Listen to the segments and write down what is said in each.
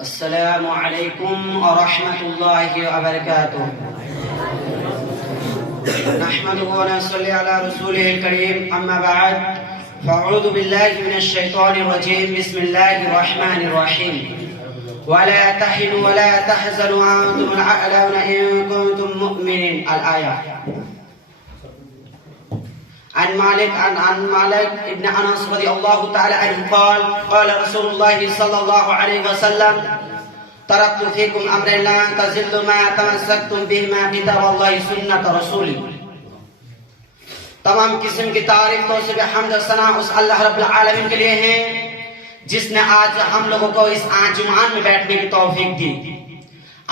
السلام عليكم ورحمة الله وبركاته. نحمده ونصلي على رسوله الكريم. أما بعد، فأعوذ بالله من الشيطان الرجيم. بسم الله الرحمن الرحيم. ولا تهنوا ولا تحزنوا وأنتم الأعلون إن كنتم مؤمنين. الآية. عن مالك ابن أنس رضي الله تعالى عنه قال: قال رسول الله صلى الله عليه وسلم: تركت فيكم أمرين لا تزلوا ما تمسكتم بهما كتاب الله سنة رسولي. تمام قسم کی تعریف تو صرف حمد و ثنا اس اللہ رب العالمین کے لیے ہے جس نے آج ہم لوگوں کو اس انجمن میں بیٹھنے کی توفیق دی.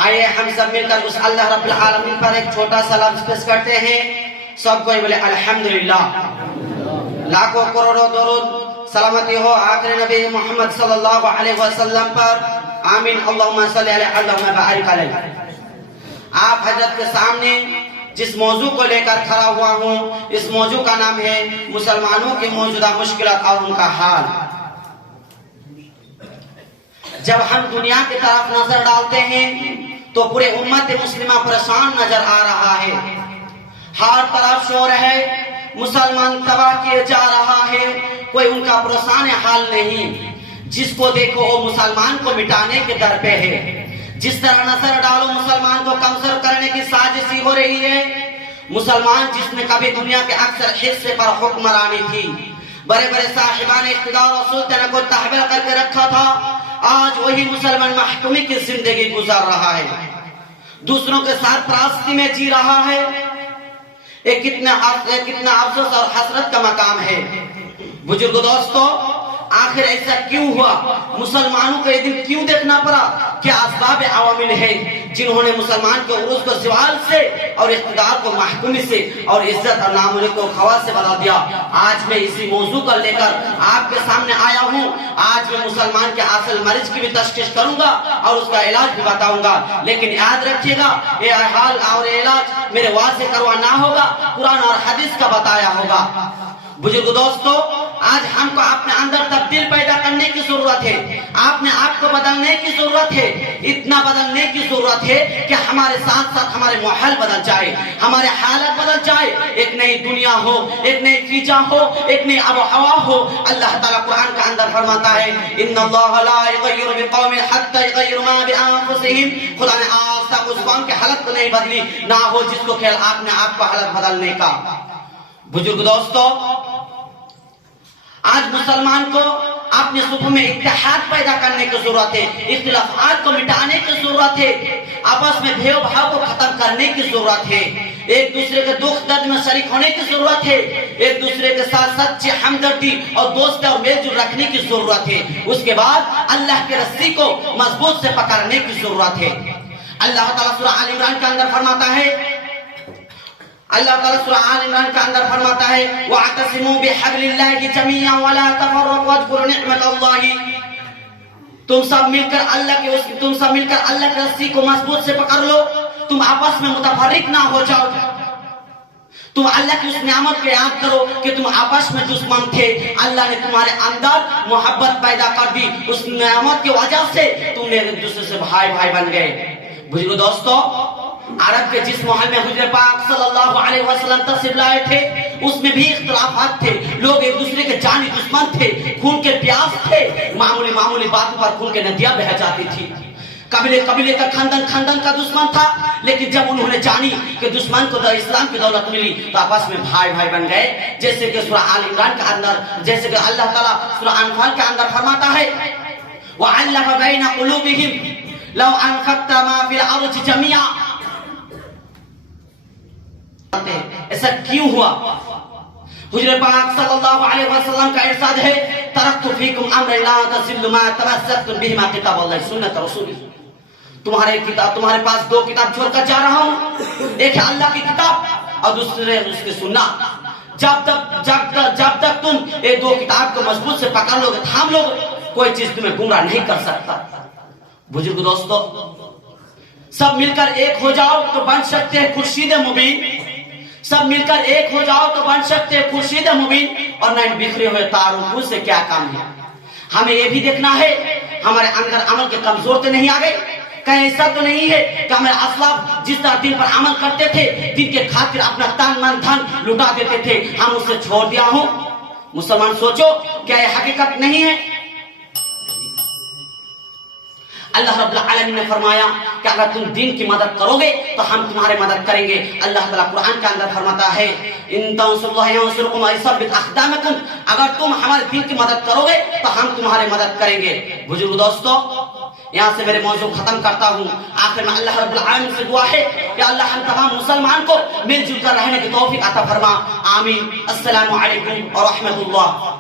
آئیے ہم سب مل کر اس اللہ رب العالمین پر ایک چھوٹا سا لفظ پیش کرتے ہیں. سب کوئی بولے الحمدللہ. لاکھوں کروڑوں درود سلامتی ہو آخر نبی محمد صلی اللہ علیہ وسلم پر. آمین. اللہم صلی علیہ اللہم بارک علیہ. آپ حضرت کے سامنے جس موضوع کو لے کر کھڑا ہوا ہوں، اس موضوع کا نام ہے مسلمانوں کی موجودہ مشکلات اور ان کا حال. جب ہم دنیا کی طرف نظر ڈالتے ہیں تو پورے امت مسلمہ پریشان نظر آ رہا ہے. ہر طرف شور ہے، مسلمان تباہ کیے جا رہا ہے، کوئی ان کا پریشان حال نہیں. جس کو دیکھو وہ مسلمان کو مٹانے کے در پہ ہے. جس طرح نظر ڈالو مسلمان کو کمزور کرنے کی سازشی ہو رہی ہے. مسلمان جس نے کبھی دنیا کے اکثر حصے پر حکمرانی تھی، بڑے بڑے صاحبان اقتدار اور سلطنت کو تحویل کر کے رکھا تھا، آج وہی مسلمان محکومی کی زندگی گزار رہا ہے، دوسروں کے ساتھ پراستی میں جی رہا ہے. یہ کتنا افسوس اور حسرت کا مقام ہے. بزرگ دوستو، آخر ایسا کیوں ہوا؟ مسلمانوں کو یہ دن کیوں دیکھنا پڑا؟ کیا اسباب عوامل ہیں جنہوں نے مسلمان کے عروج کو زوال سے اور اقتدار کو محکومی سے اور عزت اور ناموری کو خواص سے بدل دیا؟ آج میں اسی موضوع کو لے کر آپ کے سامنے آیا ہوں. آج میں مسلمان کے اصل مرض کی بھی تشخیص کروں گا اور اس کا علاج بھی بتاؤں گا. لیکن یاد رکھیے گا، یہ حال اور علاج میرے واضح کروا نہ ہوگا، قرآن اور حدیث کا بتایا ہوگا. بزرگ دوستو، آج ہم کو اپنے اندر تبدیل پیدا کرنے کی ضرورت ہے. آپ نے آپ کو بدلنے کی ضرورت ہے. اتنا بدلنے کی ضرورت ہے کہ ہمارے ساتھ ساتھ ہمارے ماحول بدل جائے، ہمارے حالت بدل جائے، ایک نئی دنیا ہو، ایک نئی فضا ہو، ایک نئی آب و ہوا ہو. اللہ تعالیٰ قرآن کے اندر فرماتا ہے: ان اللہ لا یغیر بقوم حتی یغیروا ما بانفسہم. خدا نے آج تک اس قوم کی حالت کو نہیں بدلی، نہ ہو جس کو خیال آپ نے آپ کو حالت بدلنے کا. بزرگ دوستو، آج مسلمان کو اپنے صفوں میں اتحاد پیدا کرنے کی ضرورت ہے، اختلافات کو مٹانے کی ضرورت ہے، آپس میں بھیو بھاو کو ختم کرنے کی ضرورت ہے، ایک دوسرے کے دکھ درد میں شریک ہونے کی ضرورت ہے، ایک دوسرے کے ساتھ سچی ہمدردی اور دوستی اور میل جول رکھنے کی ضرورت ہے. اس کے بعد اللہ کی رسی کو مضبوط سے پکڑنے کی ضرورت ہے. اللہ تعالیٰ سورہ آل عمران کے اندر فرماتا ہے، وَاعْتَصِمُوا بِحَبْلِ اللَّهِ جَمِيعًا وَلَا تَفَرَّقُوا وَاذْكُرُوا نِعْمَةَ اللَّهِ. تم سب مل کر اللہ کی رسی کو مضبوط سے پکڑ لو، تم آپس میں متفرق نہ ہو جاؤ. تم اللہ کی اس نعمت کو یاد کرو کہ تم آپس میں دشمن تھے، اللہ نے تمہارے اندر محبت پیدا کر دی. اس نعمت کی وجہ سے تم نے ایک دوسرے سے بھائی بھائی بن گئے. بزرگ دوستو، عرب کے جس محل میں حضور پاک صلی اللہ علیہ وسلم تشریف لائے تھے، اس میں بھی اختلافات تھے. لوگ ایک دوسرے کے جانی دشمن تھے، خون کے پیاس تھے. معمولی باتوں پر خون کے ندیاں بہہ جاتی تھی. قبیلے کا خاندان کا دشمن تھا، لیکن جب انہوں نے جانی کہ دشمن کو اسلام کی دولت ملی تو آپس میں بھائی بھائی بن گئے. جیسے کہ سورہ آل عمران کے اندر، جیسے کہ اللہ تعالیٰ سورہ انفال کے اندر فرماتا ہے: وَعَلَّفَ بَيْنَ قُلُوبِهِمْ لَوْ أَنفَقْتَ مَا فِي الْأَرْضِ جَمِيعًا. ایسا کیوں ہوا؟ حضور پاک صلی اللہ علیہ وسلم کا ارشاد ہے: ترکت فیکم امرین لا تضلوا ما تمسکتم بہما کتاب اللہ سنت رسولی. تمہارے پاس دو کتاب چھوڑ کر جا رہا ہوں، ایک ہے اللہ کی کتاب اور دوسرے اس کی سنت. جب تک تم یہ دو کتاب کو مضبوط سے پکڑ لو گے، تھام لو گے، کوئی چیز تمہیں گمراہ نہیں کر سکتا. بزرگ دوستو، سب مل کر ایک ہو جاؤ تو بن سکتے ہیں خورشید مبین. سب مل کر ایک ہو جاؤ تو بن سکتے ہیں خورشید مبین. اور نہ ان بکھرے ہوئے تاروں سے کیا کام ہے. ہمیں یہ بھی دیکھنا ہے ہمارے اندر عمل کے کمزور تو نہیں آ گئے؟ کہیں ایسا تو نہیں ہے کہ ہمارے اسلاف جس طرح دین پر عمل کرتے تھے، دین کے خاطر اپنا تن من دھن لٹا دیتے تھے، ہم اسے چھوڑ دیا ہوں؟ مسلمان سوچو، کیا یہ حقیقت نہیں ہے؟ اللہ رب العالمین نے فرمایا کہ اگر تم دین کی مدد کرو گے تو ہم تمہارے مدد کریں گے۔ اللہ تعالیٰ قرآن کے اندر فرماتا ہے ان تنصروا اللہ ینصرکم ویثبت اقدامکم، اگر تم ہمارے دین کی مدد کرو گے تو ہم تمہارے مدد کریں گے۔ بزرگ دوستو، یہاں سے میرے موضوع ختم کرتا ہوں۔ آخر میں اللہ رب العالمین سے دعا ہے کہ اللہ ہم تمام مسلمان کو مل جل کر رہنے کی توفیق عطا فرما، آمین۔ السلام علیکم ورحمۃ اللہ۔